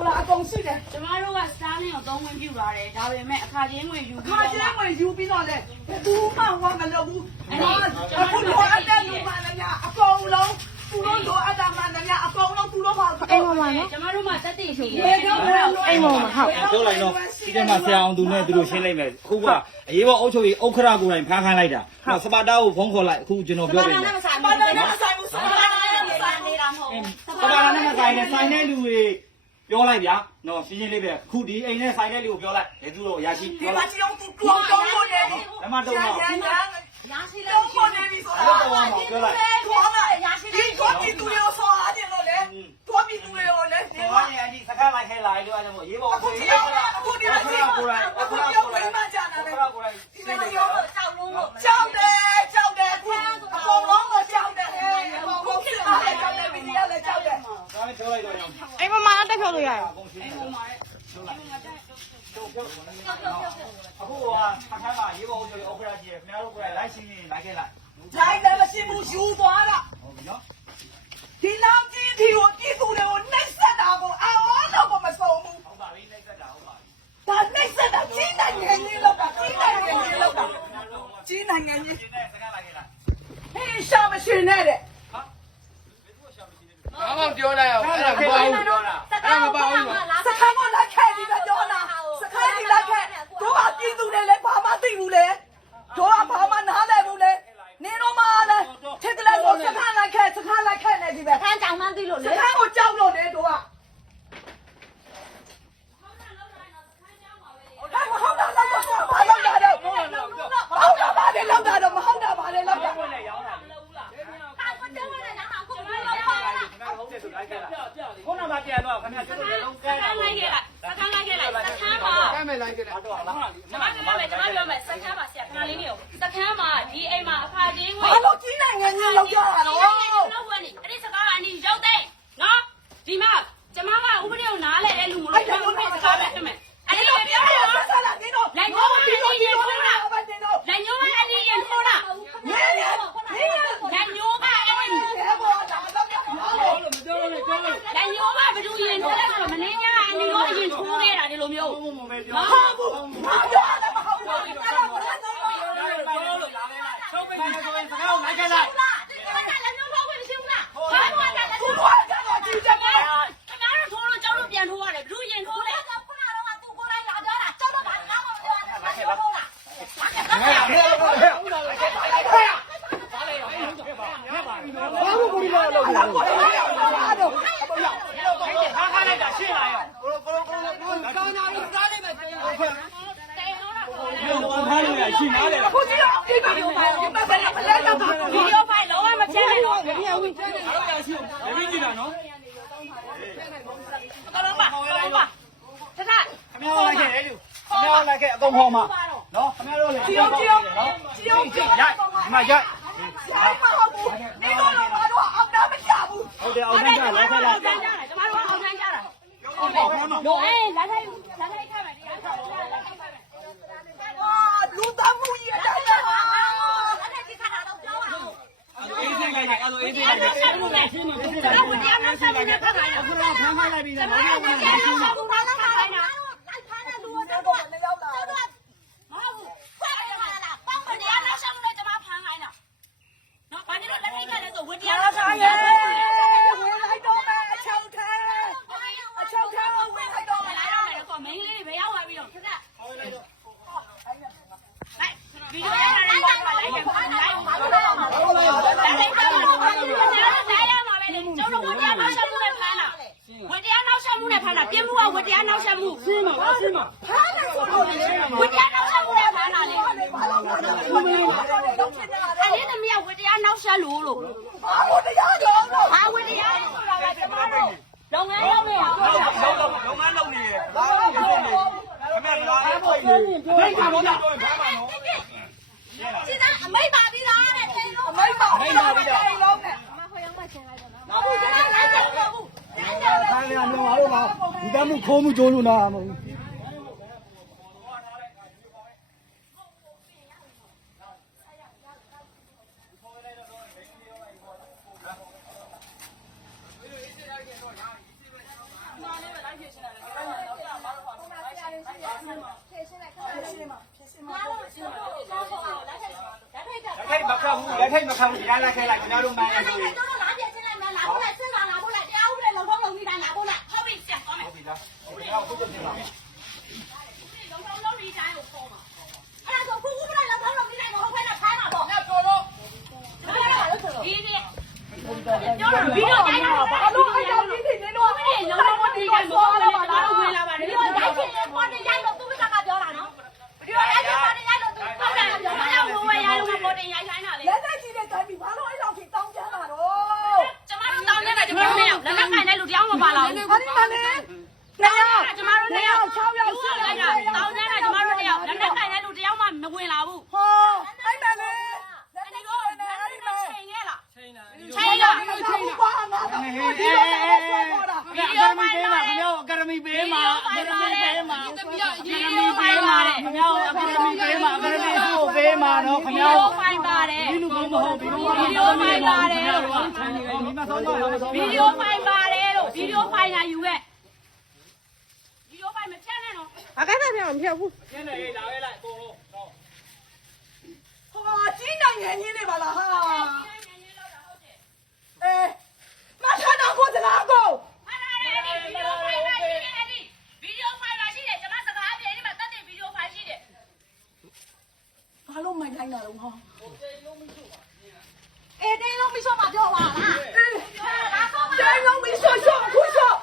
ဆိုလားအကုန်ရှိတယ် ကျမတို့ကစတားလင်းကိုသုံးဝင်ပြူလာတယ်ဒါပေမဲ့အခါချင်းဝင်ယူပြီး ခါချင်းဝင်ယူပြီးတော့လေဘူးမှဝါမလုပ်ဘူးအခုတော့အတက်လူမှလည်းအကုန်လုံးသူတို့လိုအပ်တာမှလည်းအကုန်လုံးသူတို့ပါ အိမ်ပေါ်မှာနော် ကျမတို့မှတက်တည်ရှိတယ် အိမ်ပေါ်မှာဟုတ် ပြောလိုက်တော့ဒီကမှာဆရာအောင်သူနဲ့သူတို့ရှင်းလိုက်မယ်အခုကအရေးပေါ်အုပ်ချုပ်ရေးဥက္ခရာကိုယ်တိုင်ဖမ်းခိုင်းလိုက်တာစပါတာကိုဖုန်းခေါ်လိုက်အခုကျွန်တော်ပြောပြမယ် ဘာလဲမဆိုင်ဘူးဆိုင်နေတာမဟုတ် စပါတာနဲ့မဆိုင်နဲ့ဆိုင်တဲ့လူတွေပြောလိုက်ဗျာနော်ရှင်းရှင်းလေးပဲခုဒီအိမ်နဲ့ဆိုင်တဲ့လူကိုပြောလိုက်ဘယ်သူတော့ရရှိ ဒီ ပြော မှာ လိုက် ချီအောင်သူတောင်းလို့နေပြီ လမ်းမတော့တော့ ရရှိလဲတောင်းနေပြီဆို အဲ့ တော့ တော့ပြောလိုက် ခေါ်လာဒီတော့ဒီသူရောဆောအားတယ်လို့လေတော့ဒီသူရောလေဒီ ဒီ မှာ မှာဒီစကားလိုက်ခဲလာလို့အဲ့ဒါမို့ရေးပေါ် အခုဒီရောအခုဒီရောကိုယ်တိုင်အခုဒီရောဝင်မှကြာတယ် ကိုယ်တိုင်ကိုယ်တိုင် ဒီမှာရောကြောက်တယ်ကြောက်တယ်ခုအကုန်လုံးကကြောက်တယ်အကုန်လုံးဖြစ်လာတယ်ကြောက်တယ်ဗီဒီယိုလည်းကြောက်တယ် ဒါနဲ့ပြောလိုက်တော့ အိမ်ပေါ်မှာတက်ဖြုတ်လို့ရတယ် အခုကအခါမှာရေးပေါ်ဆိုရင်ဥက္ခရာကြီးခင်ဗျားတို့ကိုယ်တိုင်လိုက်ရှင်းရင်လိုက်ခဲ့လိုက် လိုက်တယ်မရှိဘူးယူသွားတာ ဟုတ်ပြီနော် ဒီလောက်ကြီးဒီကိုပြည်သူတွေကိုနှိပ်စက်တာကိုအော်တော့မဆုံးဘူး ဟုတ်ပါပြီနှိမ့်သက်တာဟုတ်ပါပြီ ဒါနှိပ်စက်တာကြီးနိုင်ငံကြီးလောက်တာကြီးနိုင်ငံကြီးလောက်တာကြီးနိုင်ငံကြီး ရှင်းတဲ့စကားလိုက်ခဲ့လိုက် ဟေးရှာမရှင်နဲ့တဲ့ ဘာမှပြောလိုက်အောင်အဲ့ဒါမပေါ့ဘူးပြောတာအဲ့ဒါမပေါ့ဘူး စခန်းကလက်ခဲဒီကကြောနာစခန်းဒီလက်ခဲတို့ကပြည်သူတွေလည်းဘာမှသိဘူးလေတို့ကဘာမှနားလည်ဘူးလေနေတော့မှလည်းထစ်ကလေးကိုစခန်းလက်ခဲနေဒီပဲ ခန်းကြောင်မှန်းသိလို့ စ လေ ခန်းကိုကြောက်လို့လေတို့ကဟုတ်တာလောက်တော့ဘာလောက်တာတော့ဟုတ်တာဘာလဲလောက်တာတော့မဟုတ်တာဘာလဲလောက်တာ ကိုယ်နဲ့ရောင်းတာခုနကပြန်တော့ခင်ဗျာကျွန်တော်လည်းလုံးကဲတာ လိုက်ခဲ့လိုက်စကန်းလိုက်ခဲ့လိုက်စကန်းမှာ ကဲမယ်လိုက်ကြတယ် တော့လား ကျမပြောမယ်စကန်းမှာဆရာခဏလေးနေရောစကန်းမှာဒီအိမ်မှာအခါချင်းဝင် ဘာလို့ကြီးနိုင်ငံကြီးလောက်ကြတာတော့ လောက်ဝင်နေအဲ့ဒီစကားကအနီရောက်တဲ့နော်ဒီမှာကျမကဥပဒေကိုနားလဲတဲ့လူမလို့ကျမတို့စကားပဲဖြစ်မယ်အဲ့ဒီလိုပြောတော့ ဆက်လာနေတော့ လိုက်ညိုးမအနီရင်ထိုးတာလိုက်ညိုးမအနီရင်ထိုးတာ နေနေနေ လိုက်ညိုးမအနီ နေဘောတာတော့ရအောင် မပြောလို့ပြောလို့ လိုက်ညိုးမဘယ်သူရင်ထိုးလဲဆိုတော့မနေညာအနီရောအရင်ထိုးခဲ့တာဒီလိုမျိုး ဘုံဘုံပဲပြော မဟုတ်ဘူးဘာပြောလဲမဟုတ်ဘူးအဲ့ဒါဘာလဲတော့ ချုပ်ပိတ်နေဆိုရင်စကားကိုလိုက်ခဲ့လိုက် ဒီကနေ့လည်းညိုးဖောက်ဝင်ရှင်းလားဘာလို့လဲလဲ သူတို့ကတော့ကြည့်ကြတယ် ခင်ဗျားတို့ထိုးလို့ကျောင်းတို့ပြန်ထိုးရတယ်ဘယ်သူရင်ထိုးလဲ ခုနကတော့သူကိုယ်လိုက်လာကြတာကျောင်းတော့ဘာမှမပြောတာမပြောဘူးလား ဘာလို့ကိုလာလို့ အဲ့ဒါကိုလည်းရအောင်တော့ ခါခါလိုက်တာရှင်းလာရော ကာနာလို့စားလိုက်မယ်ကျွန်တော် ဘယ်လိုခါလို့ရရှင်းလာတယ် ခုကြည့်အောင်ဒီမှာဒီမှာပဲဖလဲတော့ ဗီဒီယိုဖိုင်လုံးဝမချဲနဲ့တော့ ဒီကဝင်ချမ်းတယ် ဟုတ်ကဲ့ရှင်းတယ်ပြီးကြည့်တာနော် ကတော့ပါတော့ပါထထ ခင်ဗျားလိုက်ခဲ့လေလူခင်ဗျားလိုက်ခဲ့အကုန်ဟောမှာနော်ခင်ဗျားတို့လည်း ကြည့်အောင်ကြည့်အောင်ကြည့်အောင်ကြည့် ရိုက်ဒီမှာရိုက် ဆိုင်မဟုတ်ဘူးဒီလိုတော့ဘာလို့အောင်တာမရဘူး ဟုတ်တယ်အောင်ဆန်းကြလိုက်ခဲ့လိုက် ကျမတို့အောင်ဆန်းကြတာတို့အေးလာထိုင်ထားမယ်တရားထားလိုက်ထိုင်မယ် လူသားမှုကြီးအတိုင်းပါ အေးစင်ခိုင်းတယ်အဲ့လိုအေးစင်ခိုင်းတယ် ဆက်မှုနဲ့တော့ဘုရားနဲ့ဆက်မှုနဲ့ဖတ်ခိုင်းတာ အခုတော့ဖမ်းခိုင်းလိုက်ပြီ ကျ နော် မတို့ကလည်းဆက်မှုနဲ့ဖတ်ခိုင်းတာ တော့လည်းရောက်လာ မဟုတ်ဘူးဖတ်ရလားပေါင်းမတရားနဲ့ဆက်မှုနဲ့ကျမဖမ်းခိုင်းတာနော်ဘာလို့လက်ထိုင်ခဲ့လဲဆိုဝတရားနဲ့ဆက်မှုနဲ့ ဝင်လိုက်တော့မယ်အချောက်ထဲအချောက်ထဲဝင်လိုက်တော့မယ် လာရမယ်ကောမင်းလေးတွေဘယ်ရောက်သွားပြီတော့ခက်ခက်လိုက်ဗီဒီယိုရတာလည်းလိုက်လိုက်လိုက်လိုက်လိုက်ကျောင်းတော်ဝတရားနောက်ဆက်မှုနဲ့ဖမ်းတာဝတရားနောက်ဆက်မှုနဲ့ဖမ်းတာပြင်းမှုကဝတရားနောက်ဆက်မှုရှင်းမှာရှင်းမှာ ဖမ်းတယ်ဆိုတော့လေ ဝတရားနောက်ဆက်မှုနဲ့ဖမ်းတာလေ ဘာလို့ဖမ်းတာလဲတော့ဖြစ်နေတာလေ အဲ့ဒီသမီးကဝတရားနောက်ဆက်လို့ ဘာလို့တရားတော့လို့ ဟာဝတရားဆိုတာကကျမတို့လုပ်ငန်းလုပ်နေတာပြောတာ လုံးငန်းလုံးနေတယ်ဘာလို့ဖြစ်နေခင်ဗျားလာဖို့နေဒိတ်ကတော့တော့ဖမ်းပါနော် ဒီကအမိတ်ပါသေးလားတဲ့ထိန်လို့ အမိတ်ပါပြီးတော့လုံးနဲ့ အမဟိုရောက်မှဆင်လိုက်ပါနော် မဟုတ်ဘူးလားလည်းတော့ဘူး ခိုင်းရမျိုးငါတို့ကဒီတမှုခိုးမှုကြိုးလို့နာမဟုတ်ဘူး ထိုက်မခတ်ဘူးလက်ထိုက်မခတ်ဘူးဒီတိုင်းလိုက်ခဲလိုက်ကျွန်တော်တို့မှန်းလိုက်ဆိုရင် တို့လာပြချင်းလိုက်မလားလာဖို့လိုက်စဉ်းစားလာဖို့လိုက်တရားဥပဒေလုံထုံးလုံပြီးတိုင်းလာဖို့လိုက်ဟုတ်ပြီဆက်သွားမယ် ဟုတ်ပြီလားဟုတ်ပြီတော့ခုတော့ပြင်ပါမယ် လုံထုံးလုံပြီးတိုင်းကိုခေါ်မှာအဲ့ဒါဆိုခုဥပဒေလုံထုံးလုံပြီးတိုင်းကိုဟုတ်ဖက်နဲ့ဖမ်းမှာပေါ့ ညတော်တော့ ဒီဒီပြောတော့ဗီဒီယိုတိုင်းတော့ ဘာလို့အဲ့ရောက်ကြီးနေတော့ ဥပဒေလုံထုံးလုံပြီးတိုင်းကိုခေါ်လာပါလားဝင်လာပါတယ်ဒီလိုတိုင်းချင်းပေါ်နေရိုက်လို့သူကကပြောတာနော်ဗီဒီယိုရိုက်ချင်းပေါ်နေရိုက်လို့သူဟုတ်တယ်ပြောတာတော့ဝင်ရိုက်လို့ပေါ်တင်ရိုက်ခိုင်းတာလေ လက်သက်ကြီးတဲ့တိုင်းဘာလို့အဲ့လောက်ကြီးတောင်းကြတာတော့ ကျမတို့တောင်းနေတာကျမတို့နဲ့လက်လက်ခိုင်တဲ့လူတယောက်မပါလာဘူး ဘာလို့လဲနေရ ကျမတို့နဲ့6 6ရောက် ရှိလိုက်တာတောင်းနေတာကျမတို့နဲ့လက်လက်ခိုင်တဲ့လူတယောက်မှမဝင်လာဘူး ဟောအဲ့မဲ့လေလက် အဲ့ သက် ဒီ ကြီး တော့ နေအဲ့ဒီမဲ့ ချိန်ခဲ့လား ချိန်တာ ချိန်လား ချိန်ပါငါတော့ဒီလိုဆွဲပေါ်တာ ဗီဒီယိုဖိုင်လာတယ် အကယ်ဒမီပေးမှာအကယ်ဒမီပေးမှာ ဗီဒီယိုဖိုင်လာတယ် ခင်ဗျားအကယ်ဒမီပေးမှာအကယ်ဒမီကိုပေးမှာနော်ခင် ဗီ ဗျား ဒီယိုဖိုင်ပါတယ် ဒီလူကမဟုတ်ဘူး ဗီဒီယိုဖိုင်ပါတယ်လို့ ဒီမှာဆောင်းတော့ဆောင်း ဗီဒီယိုဖိုင်ပါတယ်လို့ဗီဒီယိုဖိုင်လာယူခဲ့ဗီဒီယိုဖိုင်မဖြတ်နဲ့နော် အကဲဆက်ပြောင်းမပြောဘူး ကျင်းနေလာခဲ့လိုက်အကုန်လုံးတော့ ဟောကြီးနိုင်ငံကြီးနေပါလားဟာအေးမဆန်းတော့ကိုစကားကို ဟာလာတယ်ဗီဒီယိုဖိုင်လာရှိတယ်အဲ့ဒီဗီဒီယိုဖိုင်လာရှိတယ်ကျွန်မစကားပြေဒီမှာတက်တဲ့ဗီဒီယိုဖိုင်ရှိတယ် ဘာလို့မိုက်တိုင်းတာတော့ဟော အေးတင်းလုံးပြီးဆိုမှပြောပါလား အေးတိုင်းလုံးပြီးဆော့ဆော့ခုဆော့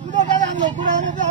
ဒီတော့ကလည်းကိုယ်လည်းပြော